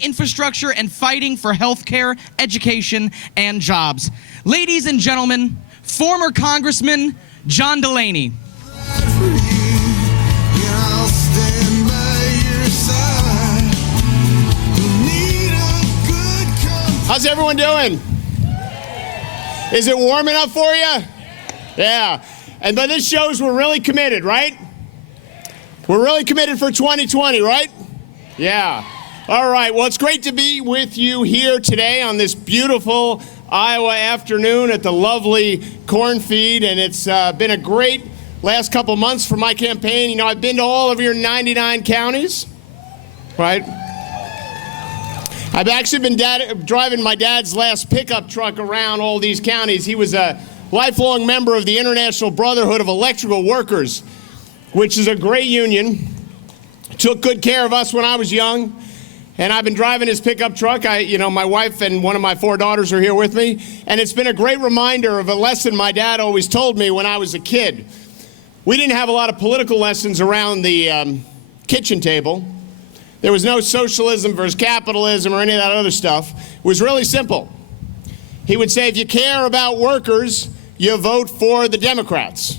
infrastructure and fighting for health care, education, and jobs. Ladies and gentlemen, former Congressman John Delaney. How's everyone doing? Is it warm enough for you? Yeah. And by this shows we're really committed, right? We're really committed for 2020, right? Yeah. All right. Well, it's great to be with you here today on this beautiful Iowa afternoon at the lovely cornfeed, and it's been a great last couple months for my campaign. You know, I've been to all of your 99 counties, right? I've actually been driving my dad's last pickup truck around all these counties. He was a lifelong member of the International Brotherhood of Electrical Workers, which is a great union. Took good care of us when I was young, and I've been driving his pickup truck. My wife and one of my 4 daughters are here with me, and it's been a great reminder of a lesson my dad always told me when I was a kid. We didn't have a lot of political lessons around the kitchen table. There was no socialism versus capitalism or any of that other stuff. It was really simple. He would say, if you care about workers, you vote for the Democrats.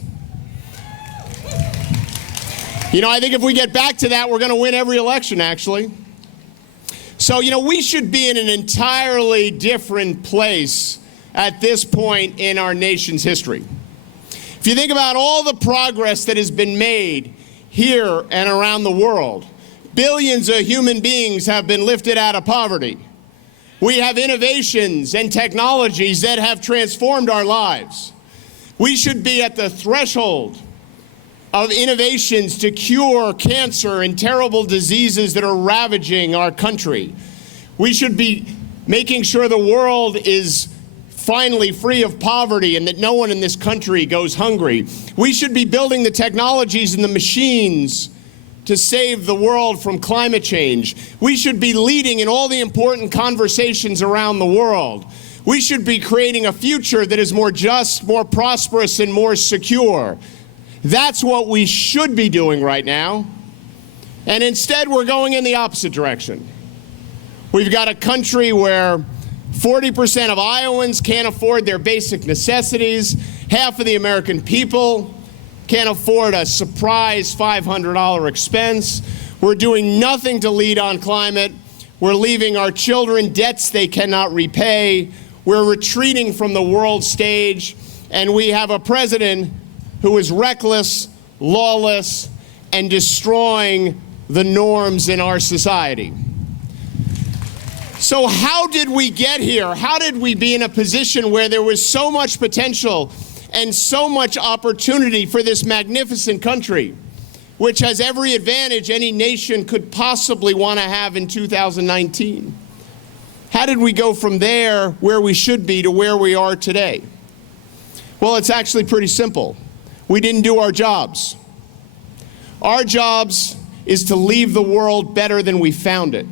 You know, I think if we get back to that, we're going to win every election, actually. So, you know, we should be in an entirely different place at this point in our nation's history. If you think about all the progress that has been made here and around the world, billions of human beings have been lifted out of poverty. We have innovations and technologies that have transformed our lives. We should be at the threshold of innovations to cure cancer and terrible diseases that are ravaging our country. We should be making sure the world is finally free of poverty and that no one in this country goes hungry. We should be building the technologies and the machines to save the world from climate change. We should be leading in all the important conversations around the world. We should be creating a future that is more just, more prosperous, and more secure. That's what we should be doing right now. And instead, we're going in the opposite direction. We've got a country where 40% of Iowans can't afford their basic necessities. Half of the American people can't afford a surprise $500 expense. We're doing nothing to lead on climate. We're leaving our children debts they cannot repay. We're retreating from the world stage, and we have a president who is reckless, lawless, and destroying the norms in our society. So how did we get here? How did we be in a position where there was so much potential and so much opportunity for this magnificent country, which has every advantage any nation could possibly want to have in 2019? How did we go from there, where we should be, to where we are today? Well, it's actually pretty simple. We didn't do our jobs. Our jobs is to leave the world better than we found it.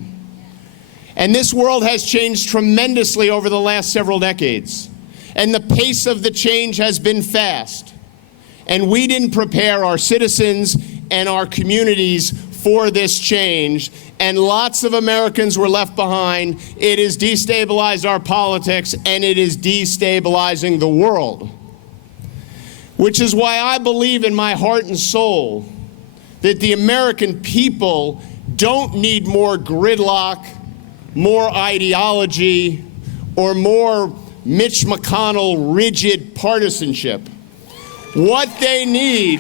And this world has changed tremendously over the last several decades. And the pace of the change has been fast. And we didn't prepare our citizens and our communities for this change. And lots of Americans were left behind. It has destabilized our politics, and it is destabilizing the world. Which is why I believe in my heart and soul that the American people don't need more gridlock, more ideology, or more Mitch McConnell rigid partisanship. What they need,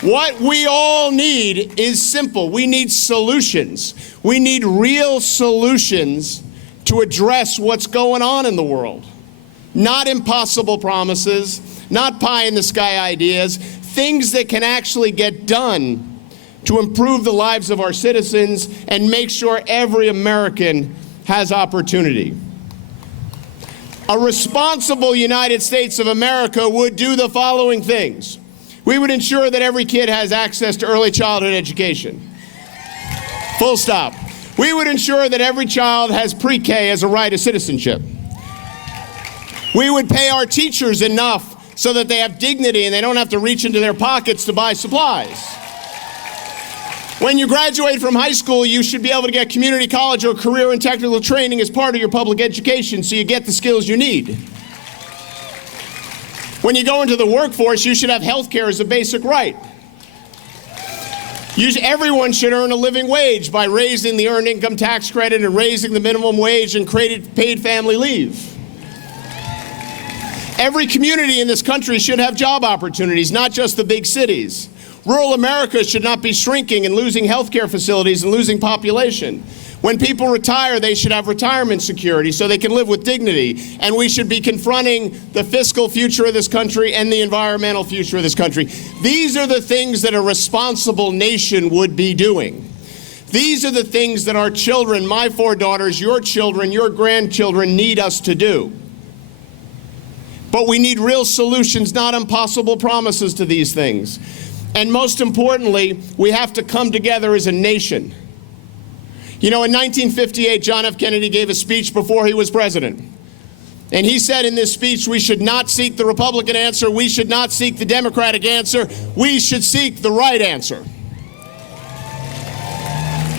what we all need, is simple. We need solutions. We need real solutions to address what's going on in the world. Not impossible promises, not pie-in-the-sky ideas, things that can actually get done to improve the lives of our citizens and make sure every American has opportunity. A responsible United States of America would do the following things. We would ensure that every kid has access to early childhood education. Full stop. We would ensure that every child has pre-K as a right of citizenship. We would pay our teachers enough so that they have dignity and they don't have to reach into their pockets to buy supplies. When you graduate from high school, you should be able to get community college or career and technical training as part of your public education so you get the skills you need. When you go into the workforce, you should have health care as a basic right. Everyone should earn a living wage by raising the earned income tax credit and raising the minimum wage and creating paid family leave. Every community in this country should have job opportunities, not just the big cities. Rural America should not be shrinking and losing health care facilities and losing population. When people retire, they should have retirement security so they can live with dignity. And we should be confronting the fiscal future of this country and the environmental future of this country. These are the things that a responsible nation would be doing. These are the things that our children, my 4 daughters, your children, your grandchildren need us to do. But we need real solutions, not impossible promises to these things. And most importantly, we have to come together as a nation. You know, in 1958, John F. Kennedy gave a speech before he was president. And he said in this speech, we should not seek the Republican answer, we should not seek the Democratic answer, we should seek the right answer.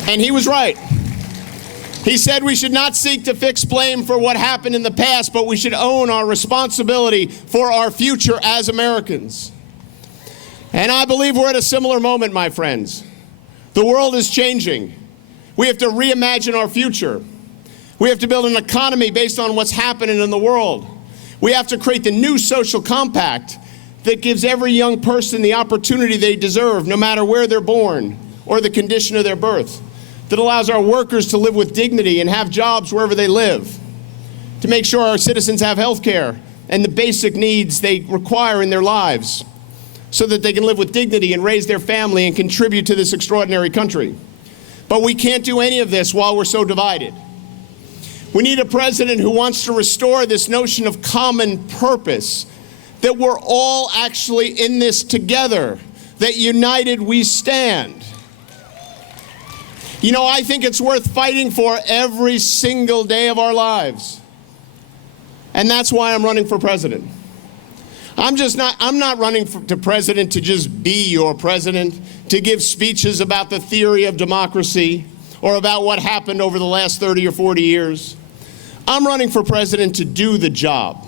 And he was right. He said we should not seek to fix blame for what happened in the past, but we should own our responsibility for our future as Americans. And I believe we're at a similar moment, my friends. The world is changing. We have to reimagine our future. We have to build an economy based on what's happening in the world. We have to create the new social compact that gives every young person the opportunity they deserve, no matter where they're born or the condition of their birth, that allows our workers to live with dignity and have jobs wherever they live, to make sure our citizens have health care and the basic needs they require in their lives, so that they can live with dignity and raise their family and contribute to this extraordinary country. But we can't do any of this while we're so divided. We need a president who wants to restore this notion of common purpose, that we're all actually in this together, that united we stand. You know, I think it's worth fighting for every single day of our lives. And that's why I'm running for president. I'm not running to president to just be your president, to give speeches about the theory of democracy or about what happened over the last 30 or 40 years. I'm running for president to do the job.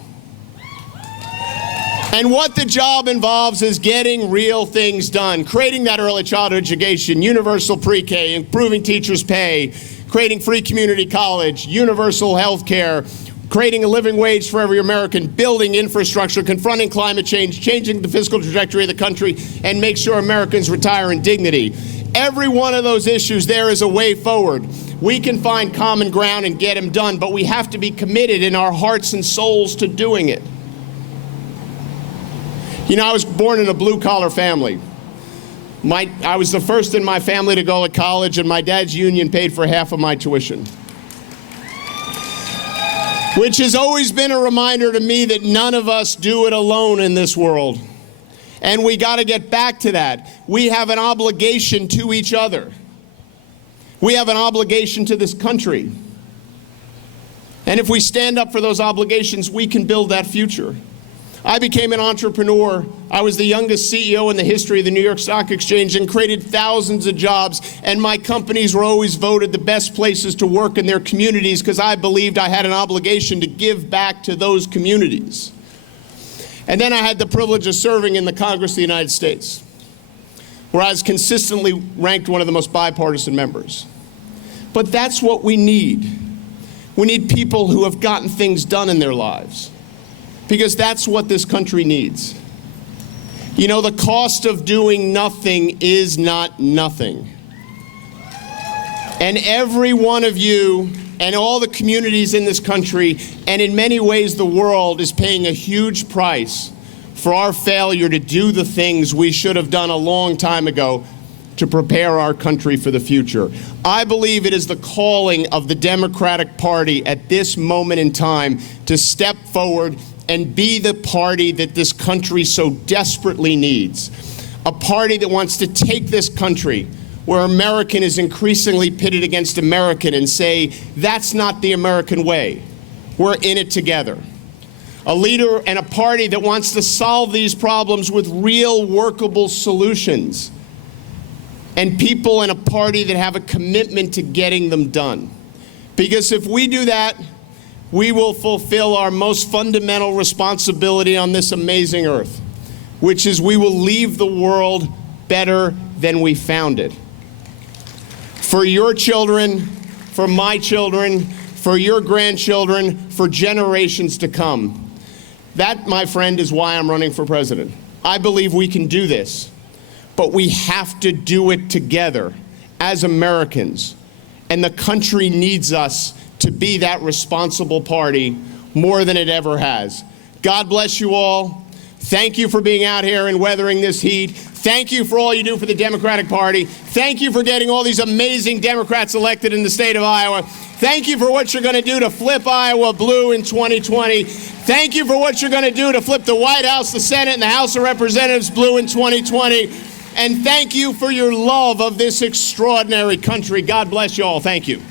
And what the job involves is getting real things done, creating that early childhood education, universal pre-K, improving teachers' pay, creating free community college, universal health care, creating a living wage for every American, building infrastructure, confronting climate change, changing the fiscal trajectory of the country, and make sure Americans retire in dignity. Every one of those issues, there is a way forward. We can find common ground and get them done, but we have to be committed in our hearts and souls to doing it. You know, I was born in a blue-collar family. I was the first in my family to go to college, and my dad's union paid for half of my tuition, which has always been a reminder to me that none of us do it alone in this world. And we got to get back to that. We have an obligation to each other. We have an obligation to this country. And if we stand up for those obligations, we can build that future. I became an entrepreneur. I was the youngest CEO in the history of the New York Stock Exchange and created thousands of jobs. And my companies were always voted the best places to work in their communities because I believed I had an obligation to give back to those communities. And then I had the privilege of serving in the Congress of the United States, where I was consistently ranked one of the most bipartisan members. But that's what we need. We need people who have gotten things done in their lives, because that's what this country needs. You know, the cost of doing nothing is not nothing. And every one of you and all the communities in this country, and in many ways the world, is paying a huge price for our failure to do the things we should have done a long time ago to prepare our country for the future. I believe it is the calling of the Democratic Party at this moment in time to step forward and be the party that this country so desperately needs. A party that wants to take this country, where American is increasingly pitted against American, and say, that's not the American way. We're in it together. A leader and a party that wants to solve these problems with real workable solutions. and people in a party that have a commitment to getting them done. Because if we do that, we will fulfill our most fundamental responsibility on this amazing earth, which is we will leave the world better than we found it. For your children, for my children, for your grandchildren, for generations to come. That, my friend, is why I'm running for president. I believe we can do this, but we have to do it together as Americans. And the country needs us to be that responsible party more than it ever has. God bless you all. Thank you for being out here and weathering this heat. Thank you for all you do for the Democratic Party. Thank you for getting all these amazing Democrats elected in the state of Iowa. Thank you for what you're going to do to flip Iowa blue in 2020. Thank you for what you're going to do to flip the White House, the Senate, and the House of Representatives blue in 2020. And thank you for your love of this extraordinary country. God bless you all. Thank you.